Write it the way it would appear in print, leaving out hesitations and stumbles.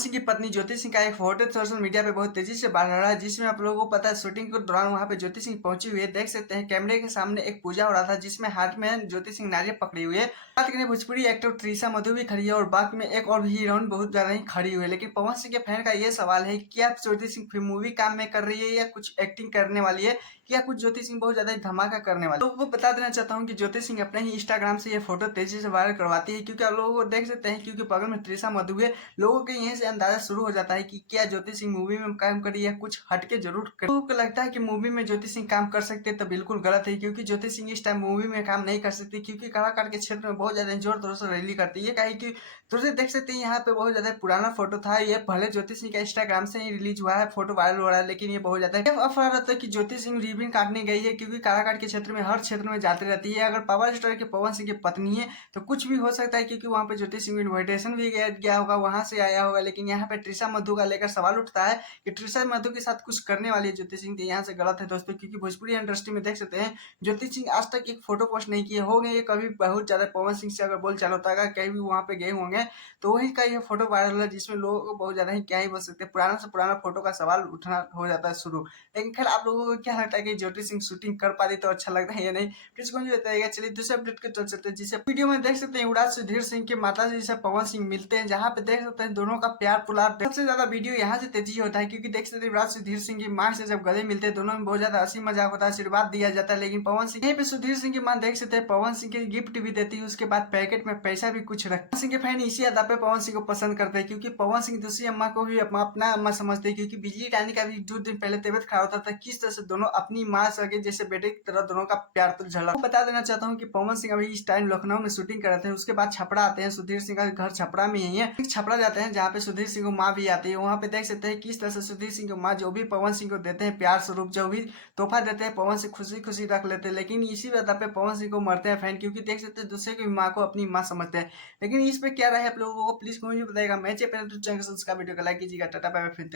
सिंह की पत्नी ज्योति सिंह का एक फोटो सोशल मीडिया पे बहुत तेजी से वायरल रहा है, जिसमें आप लोगों को पता है शूटिंग के दौरान वहां पे ज्योति सिंह पहुंची हुई है। देख सकते हैं कैमरे के सामने एक पूजा हो रहा था, जिसमें हाथ में ज्योति सिंह नारियल पकड़ी हुई है। बात करें भोजपुरी एक्टर त्रिशा मधु भी खड़ी है और बाकी में एक और भी हीरोइन बहुत ज्यादा ही खड़ी हुई है। लेकिन पवन सिंह के फैन का ये सवाल है कि क्या ज्योति सिंह फिल्म मूवी काम में कर रही है या कुछ एक्टिंग करने वाली है, या कुछ ज्योति सिंह बहुत ज्यादा ही धमाका करने वाली है। तो वो बता देना चाहता हूँ कि ज्योति सिंह अपने ही इंस्टाग्राम से ये फोटो तेजी से वायरल करवाती है, क्योंकि आप लोगों को देख सकते हैं क्योंकि बगल में त्रिशा मधु है। लोगों के यहीं से अंदाजा शुरू हो जाता है कि क्या ज्योति सिंह मूवी में काम करी या कुछ हटके जरूर कर। लोगों को लगता है कि मूवी में ज्योति सिंह काम कर सकते तो बिल्कुल गलत है, क्योंकि ज्योति सिंह इस टाइम मूवी में काम नहीं कर सकती, क्योंकि कलाकार के क्षेत्र में बहुत ज्यादा जोर तौर से रैली करती है। कहीं कि तुझे देख सकते हैं यहाँ पे बहुत ज्यादा पुराना फोटो था, ये पहले ज्योति सिंह का इंस्टाग्राम से ही रिलीज हुआ है, फोटो वायरल हो रहा है। लेकिन ये बहुत ज्यादा अफवाह रहता है कि ज्योति सिंह रिबन काटने गई है, क्योंकि कलाकार के क्षेत्र में हर क्षेत्र में जाती रहती है। अगर पावर स्टार के पवन सिंह की पत्नी है तो कुछ भी हो सकता है, क्योंकि वहां पे ज्योति सिंह इन्विटेशन भी गया होगा, वहां से आया होगा। लेकिन यहाँ पे त्रिशा मधु का लेकर सवाल उठता है कि त्रिशा मधु के साथ कुछ करने वाली है ज्योति सिंह, तो यहाँ से गलत है दोस्तों। क्योंकि भोजपुरी इंडस्ट्री में देख सकते हैं ज्योति सिंह आज तक एक फोटो पोस्ट नहीं किए होंगे। ये कभी बहुत ज्यादा पवन सिंह से अगर बोल चाल होता है, कहीं भी वहां पे गए होंगे तो वही का ये फोटो वायरल है, जिसमें लोगों को बहुत ज्यादा ही क्या ही बोल सकते हैं, पुराना से पुराना फोटो का सवाल उठना हो जाता है शुरू। लेकिन खैर आप लोगों को क्या लगता है कि ज्योति सिंह शूटिंग कर पाती तो अच्छा लगता है या नहीं, प्लीज मुझे बताइएगा। चलिए दूसरे अपडेट के चल चलते हैं, जिसे वीडियो में देख सकते हैं युवराज सुधीर सिंह के माता जी से पवन सिंह मिलते हैं, जहाँ पे देख सकते हैं दोनों का प्यार पुलार। सबसे ज्यादा वीडियो यहाँ से तेजी होता है, क्योंकि देख सकते हैं युवराज सुधीर सिंह की माँ से जब गले मिलते हैं दोनों में बहुत ज्यादा हंसी मजाक होता है, आशीर्वाद दिया जाता है। लेकिन पवन सिंह यहीं पे सुधीर सिंह की माँ देख सकते हैं पवन सिंह के गिफ्ट भी देती है, उसके बाद पैकेट में पैसा भी कुछ रखता है। पवन सिंह के फैन इसी अदा पे पवन सिंह को पसंद करते हैं, क्योंकि पवन सिंह दूसरी अम्मा को भी अपना अम्मा समझते हैं। क्योंकि बिजली रानी का भी 2 दिन पहले तबियत खराब होता था, किस तरह से दोनों अपनी माँ सगे जैसे बेटे की तरह दोनों का प्यार तो झलक। बता देना चाहता हूँ कि पवन सिंह अभी इस टाइम लखनऊ में शूटिंग कराते हैं, उसके बाद छपरा आते हैं। सुधीर सिंह का घर छपरा में ही है, छपरा जाते हैं जहाँ पे सुधीर सिंह को माँ भी आती है। वहाँ पे देख सकते हैं किस तरह से सुधीर सिंह को माँ जो भी पवन सिंह को देते हैं प्यार स्वरूप, जो भी तोहफा देते हैं पवन सिंह खुशी खुशी रख लेते हैं। लेकिन इसी वजह पे पवन सिंह को मरते हैं फैन, क्योंकि देख सकते हैं दूसरे की माँ को अपनी माँ समझते हैं। लेकिन इस पे क्या रहा है आप लोगों को प्लीज मुझे बताएगा। मैं चैनल वीडियो को लाइक कीजिएगा। टाटा बाय बाय, फिर